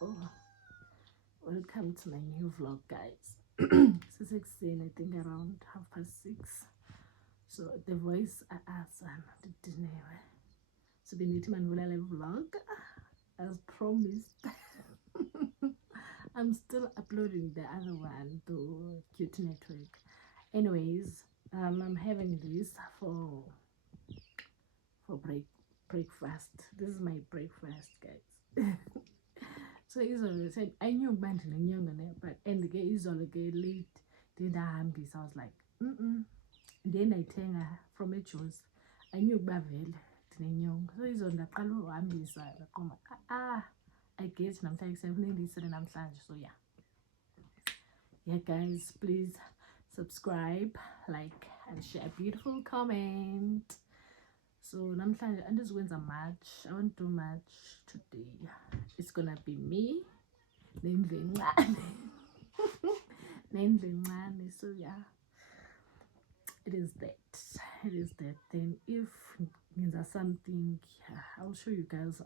Oh, welcome to my new vlog, guys. It's 16, I think around 6:30. So the voice the dinner. So we need to vlog as promised. I'm still uploading the other one to Cute Network. Anyways, I'm having this for breakfast. This is my breakfast, guys. So izolo said I knew abantu nenyanga ne, but and ke izolo ke late ndahambisa. I was like then ndayithenga from a juice. I knew ukuba vele ndinenyonga. So izolo ndaqala uhambisa ngaqoma I guess namhlanje sekunendisele namhlanje. So yeah guys, please subscribe, like and share a beautiful comment. So namhlanje andizokwenza much. I won't do much today. It's gonna be me nendlu encane. So yeah, it is that. Then if there's something, I'll show you guys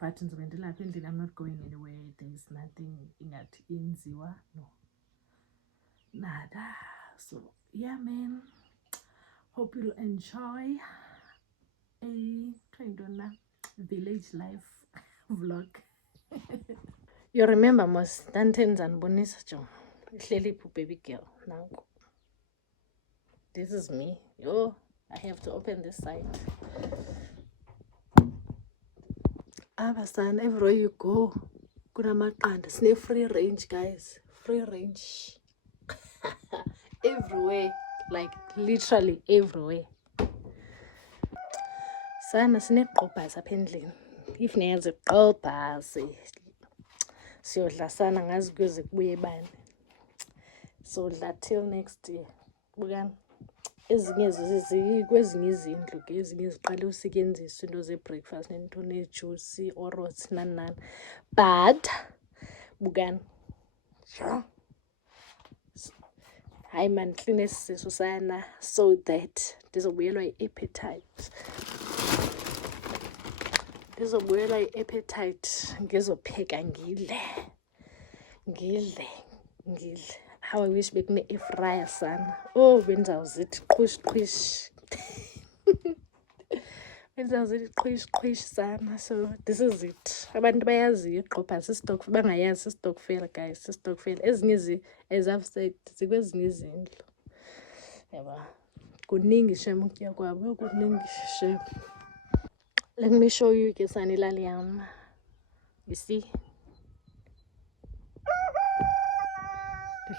buttons of ending. I'm not going anywhere. There's nothing in Ziwa, no, nada. So yeah, man, hope you'll enjoy a village life vlog. You remember most Dantens and Bonisa John, Lily baby girl. Now this is me. Oh, I have to open this side. Abasan, everywhere you go, it's no free range, guys. Free range. Everywhere, like literally everywhere. Sana sineqobhasi apha endlini. If niyaziqobhasi siyodla sana ngazi kuze kubuye bani. Sodla till next year. Bukani ezinye kwezinye izindlu ke ezinye ziqala usetyenziswa into ze-breakfast nento nejuice orots nani. But bukani hayi man, clean isisu sana so that ndizobuyelwa i-appetite. Ndizobuyelwa i-appetite ngizopheka ngidle. How I wish bekune air fryer sana. Oh, benzawuzithi qhwish benzawuzithi sana. So this is it. Abantu bayazi iqobhasi stock, bangayazi stockfel, guys. Stockfel ezinye ezafset zikwezinye izindlu. Yaba kuningi shem ukutya kwabo, kuningi shem. Let me show you ke sana ilali yam. You see?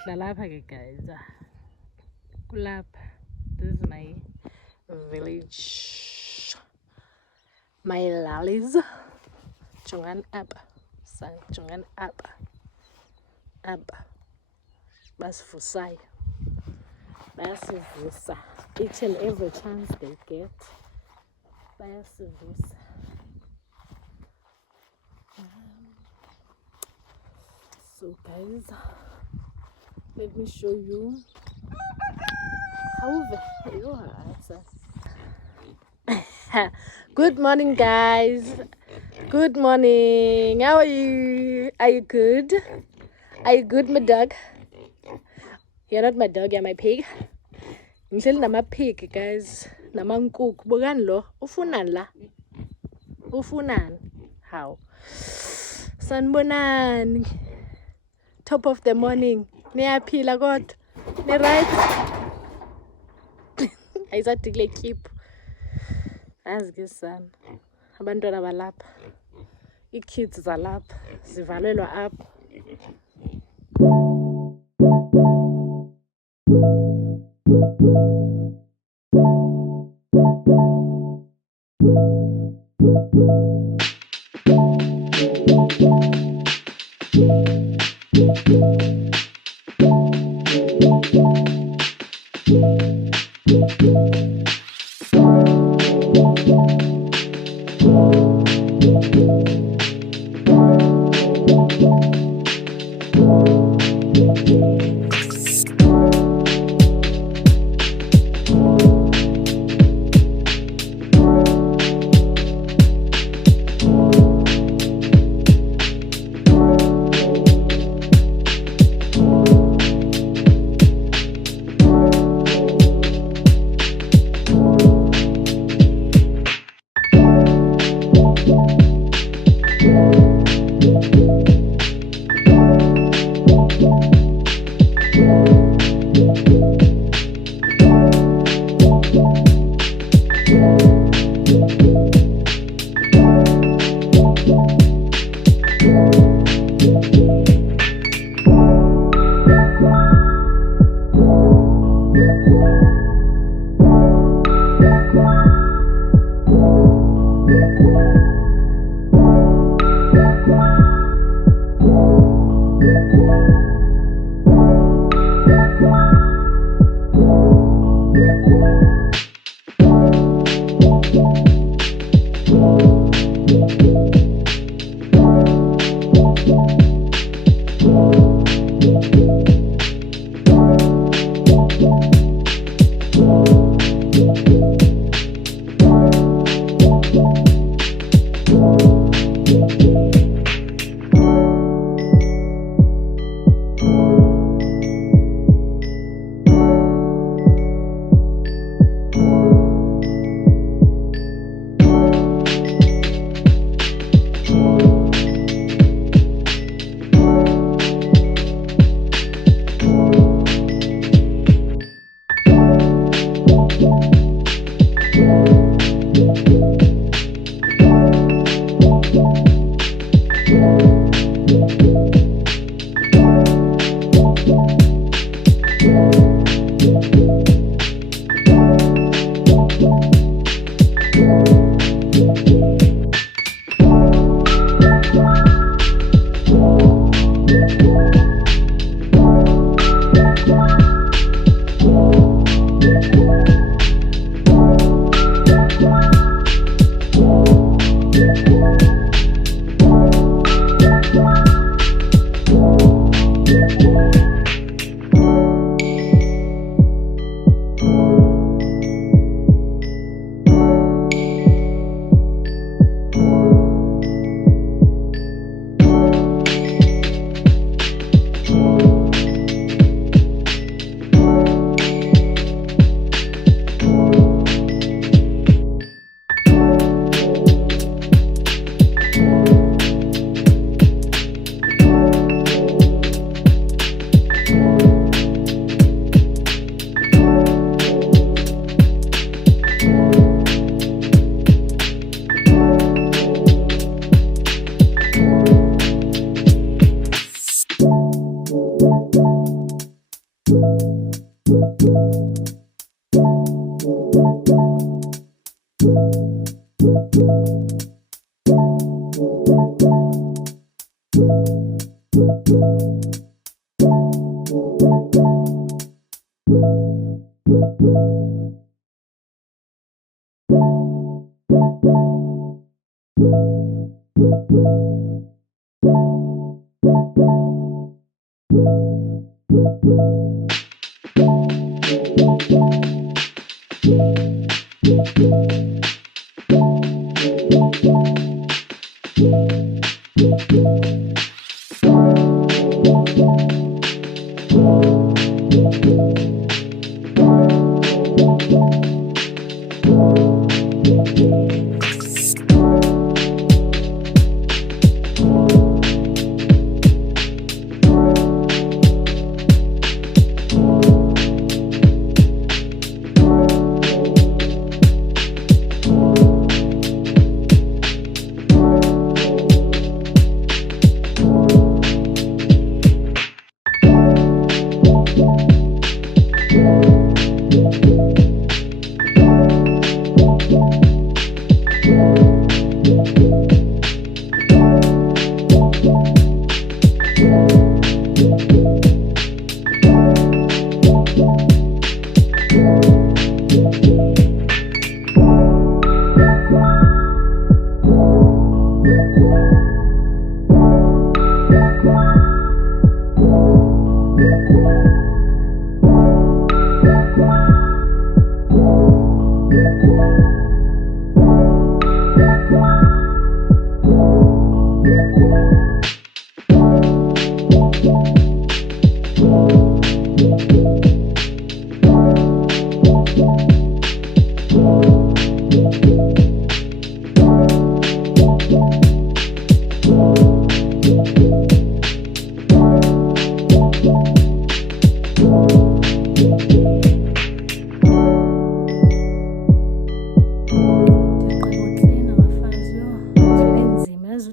Lapha ke guys. Kulapha. This is my village. My lallies. Jongan up. Son, jongan up. Basivusayo. Bayasivusa. Each and every chance they get. Bayasivusa. So guys, let me show you good morning, guys. Good morning. How are you? Are you good? Are you good, my dog? You're not my dog, you're my pig. Ngihleli nama-pig, guys. Namankukhu. Bukani lo. Ufunani la? Ufunani? How? Sanibonani. Top of the morning. Niyaphila kodwa? Ni right? Ayisathi kule keep. Azi ke sana. Abantwana balapha. I-kids zalapha. Zivalelwa apha.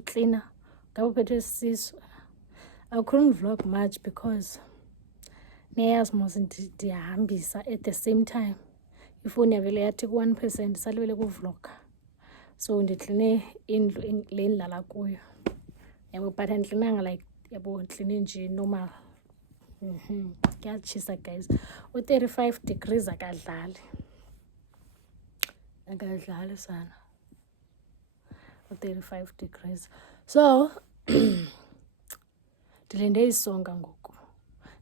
Cleaner. I couldn't vlog much because niyas mos ndiyahambisa at the same time. Ifoni yavele yathi ku-1% salivele kuvlog. So ndikline indlu le ndilala kuyo. Yabo but andiklinanga like yabo ndikline nje normal. Kuyatshisa guys. U-35 degrees akadlali. Akadlali sana. U-35 degrees. So ndilinde isonka ngoku.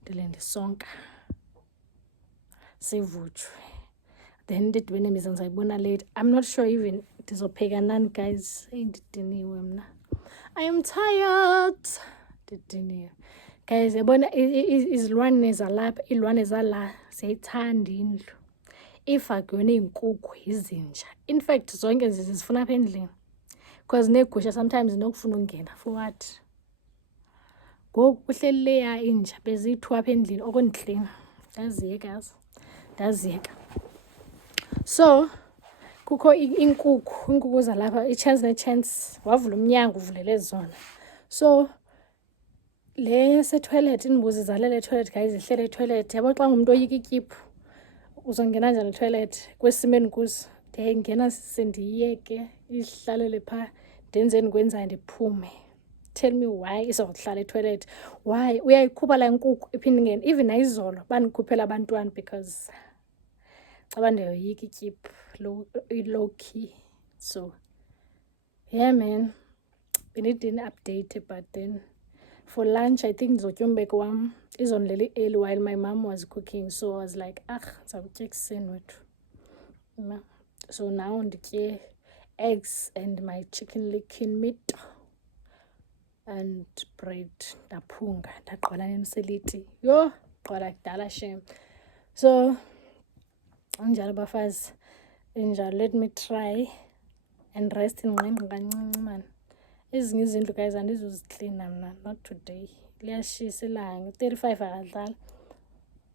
Ndilinde isonka. Sivutshwe. Then ndidibene mbiza ndizayibona late. I'm not sure even ndizopheka nani guys. Ndidiniwe mna. I am tired. Ndidiniwe. Guys, yabona izilwane zalapha, ilwane zala siyayithanda indlu. Ifakiwe neenkukhu izinja. In fact, zonke zifuna apha endlini. Because neegusha sometimes zinokufuna ukungena. For what? Ngoku kuhleli leya inja beziyi-2 apha endlini okundihlini. Ndaziyeka. So, kukho iinkukhu zalapha, i-chance wavula umnyango uvulele zona. So, le setoilet, iimbuzi zalele toilet guys, zihlele toilet. Yabo xa ngumntu oyika ityiphu, uzongena njani etoilet kwesimeni kuzo. Ndiyayingena sendiyiyeke, ihlalele phaa, ndenzeni kwenzayo ndiphume. Tell me why izohlala etoilet. Why? Uyayikhupha laa nkukhu iphinde ingene. Even ayizolo bandikhuphela abantwana because xa ndiyoyika ityiphu, low key. So, yeah man, benidini update but then for lunch, I think ndizotya umbeko wam. Izondlela early while my mom was cooking. So I was like, ndizawutya ekuseni wethu. So now nditye eggs and my chicken licken meat and bread. Ndaphunga, ndaqala nemseliti. Yho, qala kudala shem. So, anjalo bafazi. Injalo, let me try and rest ingqengqe kancinci man. Ezinye izindlu guys andizoziklina mna, not today. Liyashisa ilanga, 35 akadlali.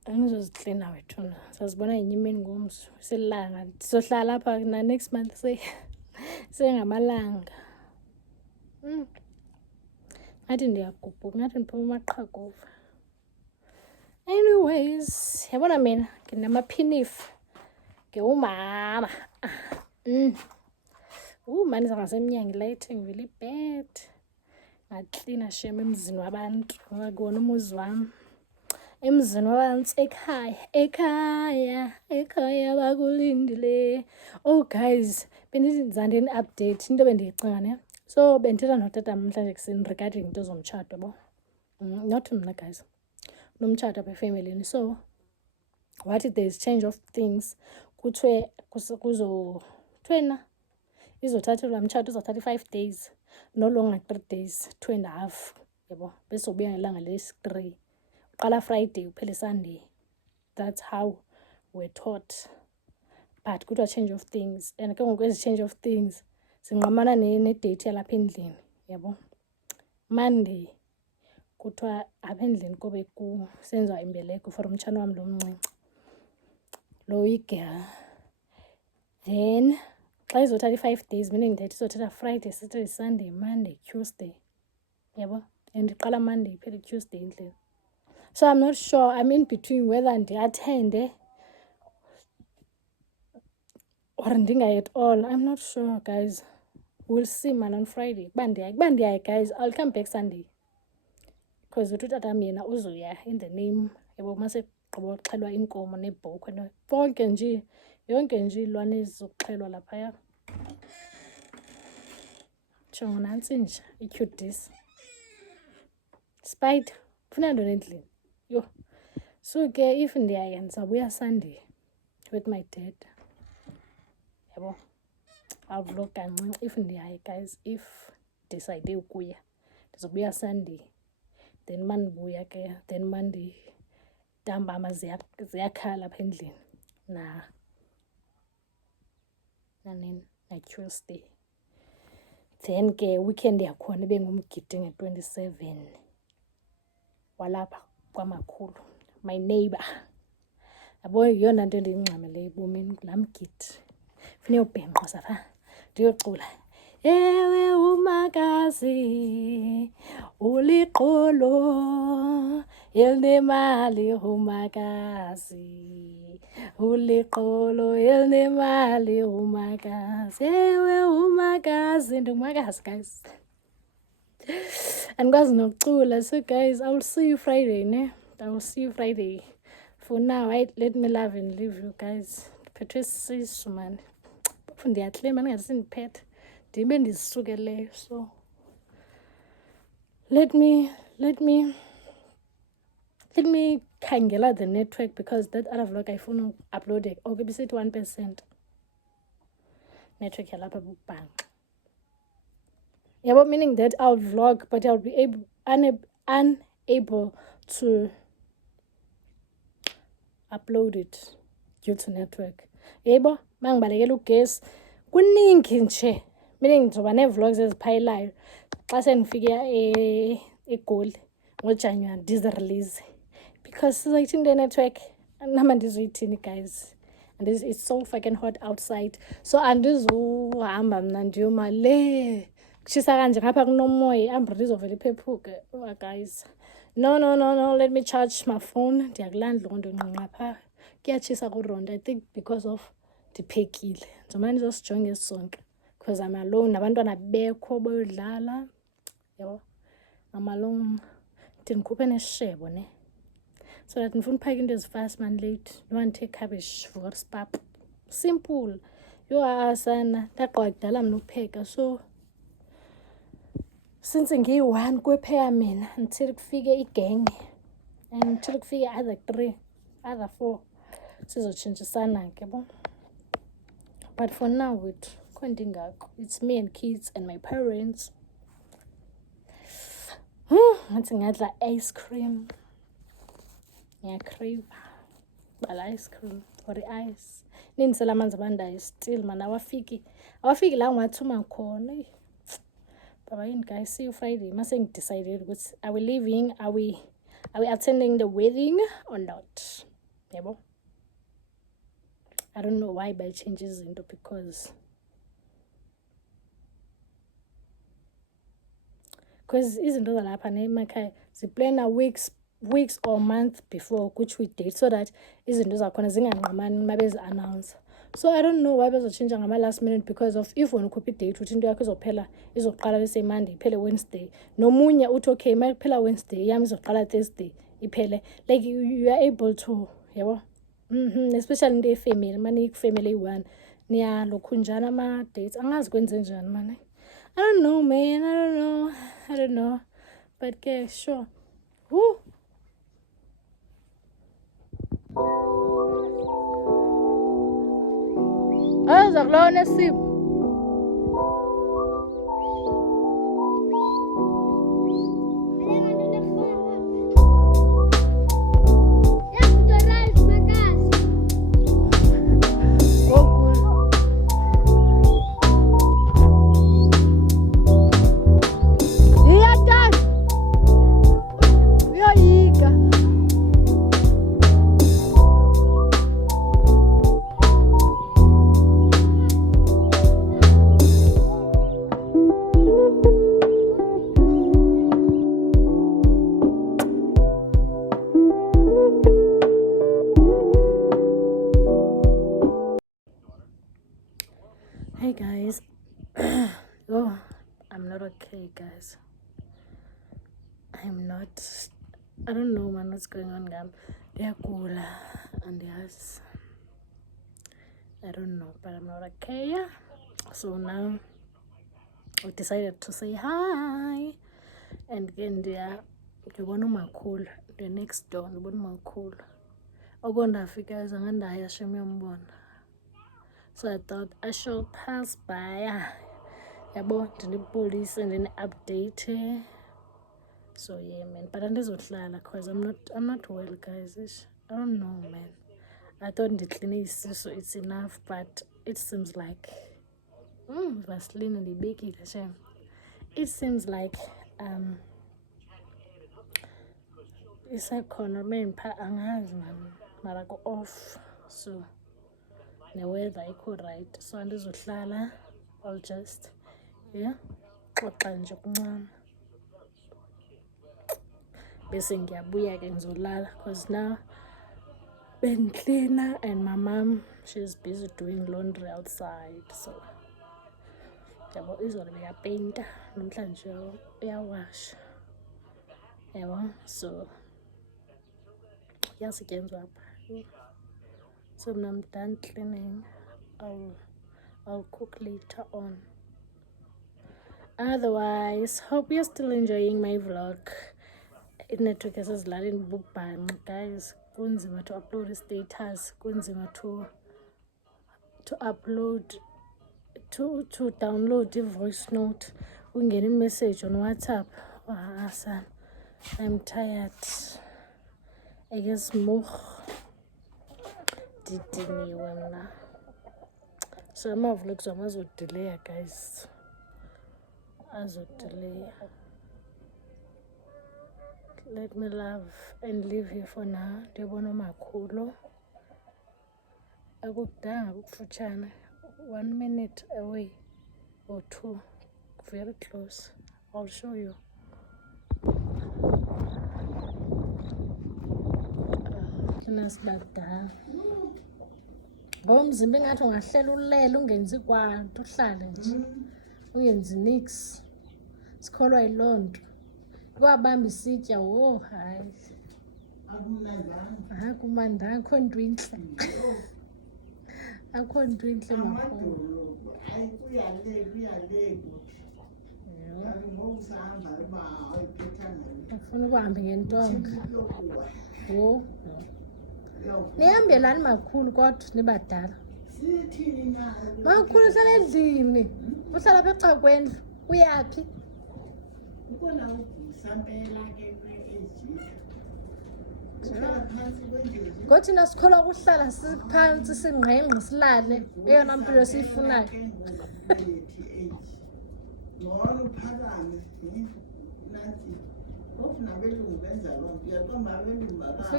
Andizoziklina wethu mna. Sazibona yenye imini ngomso, selanga. Sizohlala apha na next month sengamalanga. Ngathi ndiyagubhuka, ngathi ndiphuma amaqhaguva. Anyways, yabona mina nginamaphinifu ngewumama. Mani zangasemnyango i-lighting really bad. Ngaklina shem emzini wabantu. Ngakubona umuzi wami. Emzini wabantu ekhaya bakulindile. Oh guys, bendizandeni update into bendiyicinga ne. So bendithetha notata namhlanje kuseni regarding into zomtshato yabo. Not mna guys. Nomtshato apha efamilini. So what if there's change of things? Kuthiwe kuthwena izothathelwa mtshato uzothatha 5 days, no longer 3 days, 2.5 yabo. Bese ubuya ngelanga lesi-3. Uqala Friday uphele Sunday. That's how we're taught. But kuthiwa change of things. And ke ngoku ezi change of things zinqamana ne-date yalapha endlini yabo. Monday kuthiwa apha endlini kobe kusenziwa imbeleko for umtshana wam lo mncinci, lo igirl. Then xa izothatha i-5 days, meaning that izothatha Friday, Saturday, Sunday, Monday, Tuesday yabo. And iqala Monday iphele Tuesday endlini. So I'm not sure, I'm in between whether ndiyathende or ndingayi at all. I'm not sure guys. We'll see man on Friday. Kuba ndiyayi guys, I'll come back Sunday. Because utata mina uzoya in the name yabo mase gqiba uxhelwa inkomo nebhokhwe konke nje, yonke nje ilwane ezizoxhelwa lapha. Jonga nantsi nje i-cuties. Spider, ufuna ntoni endlini? Yho. So ke if ndiyaya ndizawubuya Sunday with my dad. Yabo. I'll vlog kancinci if ndiyaya guys. If decide ukuya ndizobuya Sunday. Then mandibuya ke, then Monday ntambama ziyakhala apha endlini na Tuesday. then ke weekend yakhona ibe ngumgidi nge-27 walapha kwamakhulu, my neighbor. Yabo yiyona nto endiyingxameleyo ebomini kulaa mgidi. Funeka ubhenqwa sapha ndiyocula. Ewe umakazi uliqolo elinemali umakazi, uliqolo elinemali umakazi. Ewe umakazi, ndingumakazi guys. Andikwazi nokucula. So guys, I will see you Friday, ne? I will see you Friday. For now, let me love and leave you guys. Phethwe sisisu man. Phofu ndiyaklema ndingasindiphethe. Ndibe ndizisukeleyo. So let me khangela the network, because that other vlog ayifuna upload okay besithi 1% network yalapha bubhanqa. Yabo, meaning that I'll vlog but I'll be unable to upload it due to network. Yebo, mangibalekela ugesi kuningi nje, meaning ngizoba nee-vlogs eziphayelayo xa sendifike eGoli ngoJanuwari ndizi-release, because sizoyithinta network nama ndizoyithini guys, and it's so fucking hot outside. So andizuhamba mna ndiyoma le kutshisa kanje ngapha kunomoya, i-umbrella izovele iphephuke. Guys, no, let me charge my phone. Ndiyakulanda loo nto nqinqa phaa, kuyatshisa kuronto. I think because of ndiphekile, ndizomane ndizosijonga esi sonke because I'm alone, nabantwana bekho bayodlala. Yabo, I'm alone. Ndikhuphe nesishebo ne, so that ndifuna uphaka into ezifast man late. Noba ndithe cabbage for spap, simple. Yo sana ndaqwa kudala mna ukupheka, so since ngiyi-1 kwepheya mina until kufike igang, and until kufike other 3 other 4 sizotshintshisana ke bo. But for now with kwendingako, it's me and kids and my parents. Ngathi ngadla ice cream. Ngiyacrave bala ice cream or ice. Nindisela amanzi abandayo still man, awafiki la ngiwathuma khona. Baba yini guys, see you Friday. Mase ngidecided ukuthi are we leaving, are we attending the wedding or not? Yabo, I don't know why by changes into, because izinto zalapha emakhaya ziplana weeks or month before which we date, so that izinto zakhona zingangqamani mabezi-announce. So I don't know why bezotshintsha ngama last minute, because of if wena ukhupha idate uthi into yakho izoqala bese Monday iphele Wednesday, nomunye uthi okay makuphela Wednesday yami izoqala Thursday iphele, like you are able to, yabo. Especially into yefamily, mani ikufamily eyi-1 niyalokhunjana ama-dates, angazi kwenze njani mani. I don't know man, I don't know, but ke sure. Zakulowa nesimo. Hey guys. Oh, I'm not okay guys. I'm not. I don't know man, what's going on guys. Ndiyagula and yes, I don't know, but I'm not okay. So now I decided to say hi, and again ndiyabona umakhulu the next door, ndibona umakhulu okondafika azangandaya shem yombona. So I thought I should pass by. Yabo, ndinipolice ndini-update. So yeah man, but andizohlala because I'm not well guys. I don't know man. I thought ndiclean isisu it's enough, but it seems like Vaseline ndiyibekile shem. it seems like isakhona main angazi man mara ku-off so ne-weather ikho right so andizohlala I'll just xoxa nje kuncane bese ngiyabuya ke ngizolala because now cleaner and my mom she's busy doing laundry outside so yabo izolo beyapeyinta namhlanje uyawasha yabo so yasetyenzwa apha so now I'm done cleaning. I'll cook later on. Otherwise, hope you're still enjoying my vlog. Network is learning book bang, guys. Kunzima to upload a status. Kunzima to upload to download a voice note. Ungeni message on WhatsApp. Son, I'm tired. I guess more. So my vlogs are as delay, guys. As a delay. Let me love and leave here for now. Debono makulo. Akudanga kufutshane. 1 minute away or 2. Very close. I'll show you. Nasibadala. Ngomzimba engathi ungahlela ulele ungenzi kwanto uhlale nje. Ungenzi nix. Sikholwa yilonto. Kwabamba isitya hayi. Akumandanga. Akumandanga akho nto inhle. Akho nto inhle makhulu. Ufuna ukuhamba ngentonga. Nihambelani makhulu kodwa nibadala. Sithini na? Makhulu uhlala endlini. Uhlala apha ecakwendlu. Uyaphi? Ukona usampela ke ejisa. Uhlala phansi kwendlu. Ngothi nasikholwa ukuhlala siphansi singqengqe silale. Eyona mpilo siyifunayo. Ngona uphakame nathi. Ofuna belungu benza lonke. Uyaqomba belungu babalansi.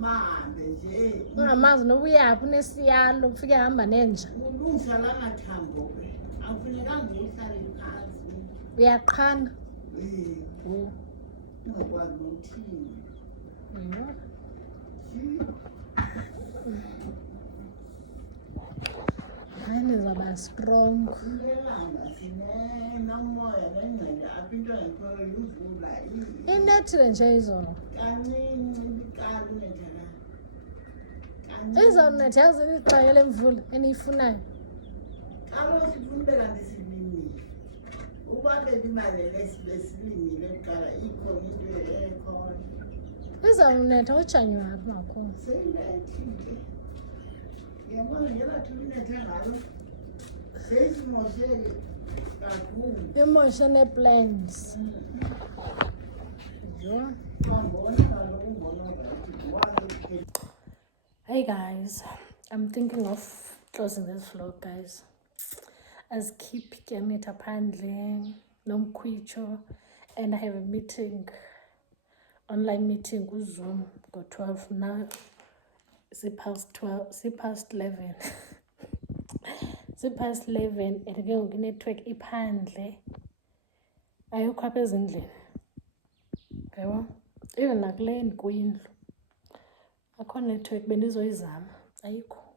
Mahambe nje. Ungamazi noba uyaphi unesiyalo ufike hamba nenja. Ulungisa la mathambo ke. Akufunekanga uhlale phansi. Uyaqhana. Ungakwazi ukuthini. Nizaba strong. Inethile nje izolo. Izonetha yazi ixesha lemvula eniyifunayo. Kaloku sifuna ube kanti silimile. Uba bebimali lesilimile kuqala ikhona into ekhona. Izawunetha uJanuwari makhulu. Seyilethile. Yabona ngelathi unetha ngayo. Seyimosheke kakhulu. Imoshe neplans. Hey guys, I'm thinking of closing this vlog, guys. As keep Janet apandling, nomkwicho, and I have a meeting, online meeting with Zoom. Got 12 now. See past 12. See past 11. See past 11. And again, we network ipandle. Ayukho apha ezindlini. Yabo. Even nakule ndkwindlu. Akho network bendizoyizama. Ayikho.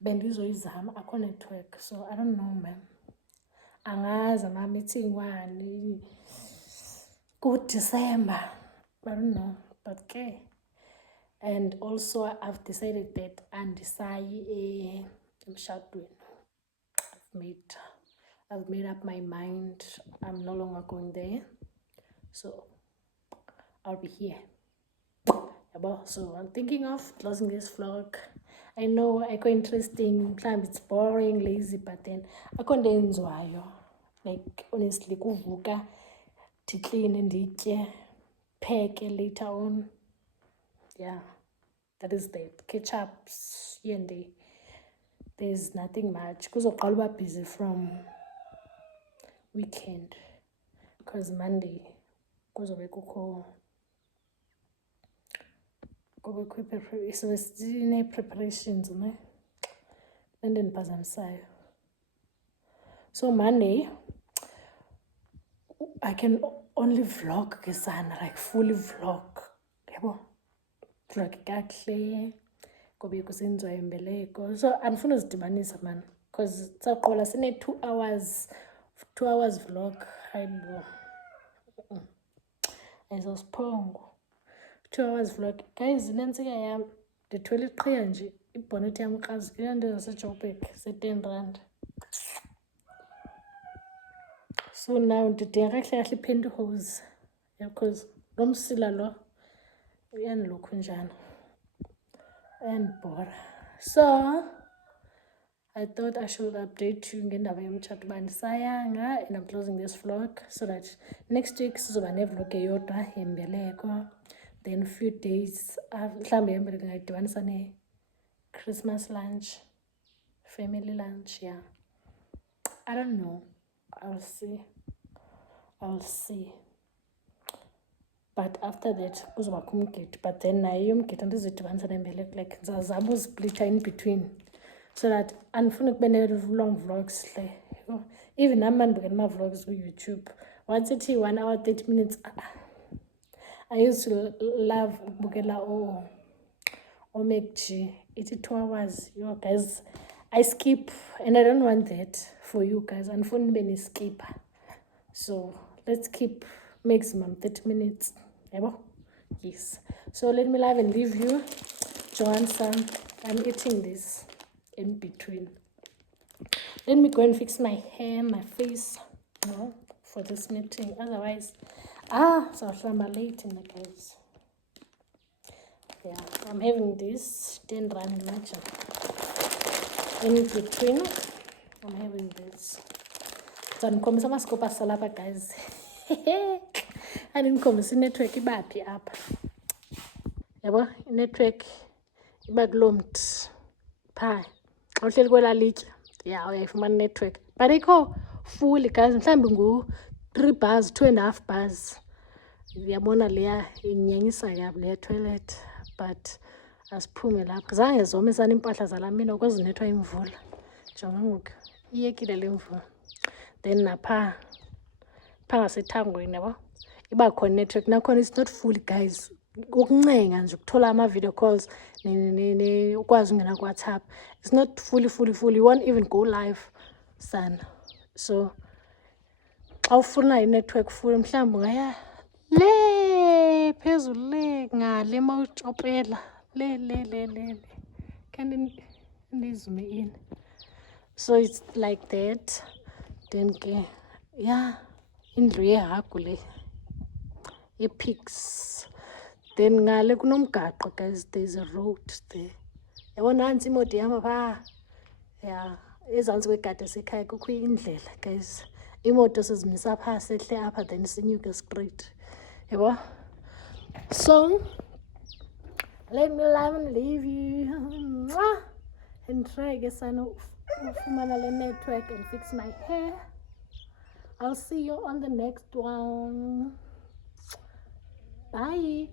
Bendizoyizama akho network. So I don't know, man. Angazi ama meeting wani ku December. I don't know. But okay. And also I've decided that andisayi emshadweni. I've made up my mind. I'm no longer going there. So I'll be here. So I'm thinking of closing this vlog. I know I go interesting, it's boring, lazy, but then I can't enjoy. Like honestly, kuvuka, to clean and eat, pack later on. Yeah, that is the catch-ups here and there. there's nothing much. Kuzoqala uba busy from weekend because Monday kuzobe kukho preparations ne and ndiphazamisayo. So Monday I can only vlog ngesana, like fully vlog, yabo, vlog kakuhle ngoba kusenziwa imbeleko. So andifuna uzidibanisa man because saqola sine 2 hours vlog. Hayibo, ayizosiphongo 2 hours vlog. Guys, inantsika yam ndithwele iqhiya nje, ibhonethi yam uqazi ilanto zaseJoburg se-R10. So now ndidinga kakuhle i-pantyhose because lo msila lo uyandilokhu njani, uyandibhora. So I thought I should update you ngendaba yomtshato uba ndisayanga, and I'm closing this vlog so that next week sizoba nevlog eyodwa yembeleko. Then few days mhlawumbi yembeleko ngayidibanisa ne-Christmas lunch, family lunch, yeah. I don't know, I'll see. But after that kuzobakho umgidi, but then nayo umgidi andizidibanisa nembeleko, like ndizazama uzisplitha in between so that andifuni kube ne-long vlogs hle. Even nam mandibukela ama-vlogs ku-YouTube once ithi 1 hour 30 minutes. I used to love ukubukela Meg ithi 2 hours. Yo guys, I skip and I don't want that for you guys. Andifuni nibe niskipha, so let's keep maximum 30 minutes, yabo. Yes, so let me live and leave you. Johnson, I'm eating this in between. Let me go and fix my hair, my face, for this meeting. Otherwise, so I'm late in the guys. Yeah, I'm having this 10 rand matcha. In between, I'm having this. So I'm coming some scope salapa guys. I didn't come see network ibapi up. Yabo, network ibaglomd pie. Awuhleli kwela litya. Yeah, uyayifumana network. But ikho fully guys, mhlambi ngu 3 bars, 2.5 bars. Uyabona leya inyanyisa yabo le toilet, but asiphume lapha. Zange zomesana impahla zalamina ukuzinethwa imvula. Jonga ngoku iyekile le mvula. Then napha ngasetangweni yabo iba khona network nakhona, it's not full guys. Ukuncenga nje ukuthola ama-video calls ukwazi ungena ku-WhatsApp. It's not fully. You won't even go live sana. So xa ufuna i-network full mhlawumbi ungaya le phezulu le ngale mawutshopela le kanti ndizume in. So it's like that. Then ke yeah, indlu yehagu le ye-pigs. Then ngale kunomgaqo guys, there's a road there. Yabona nansi imoto ihamba phaa. Yeah, ezantsi kwegadi esekhaya kukho indlela guys. Imoto sizimisa phaa sehle apha then sinyuke straight. Yabo. So let me live and leave you. And try ke sana ufumana le network and fix my hair. I'll see you on the next one. Bye.